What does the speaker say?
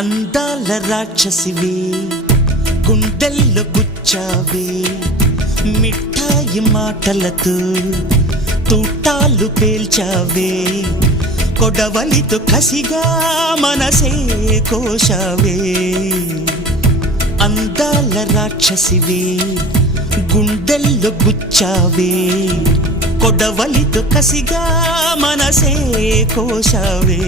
అందాల రాక్షసివే గుండెల్లో గుచ్చావే మిఠాయి మాటలతో తూటాలు పేల్చావే కొడవలితో కసిగా మనసే కోశావే అందాల రాక్షసివే గుండెల్లో గుచ్చావే కొడవలితో కసిగా మనసే కోశావే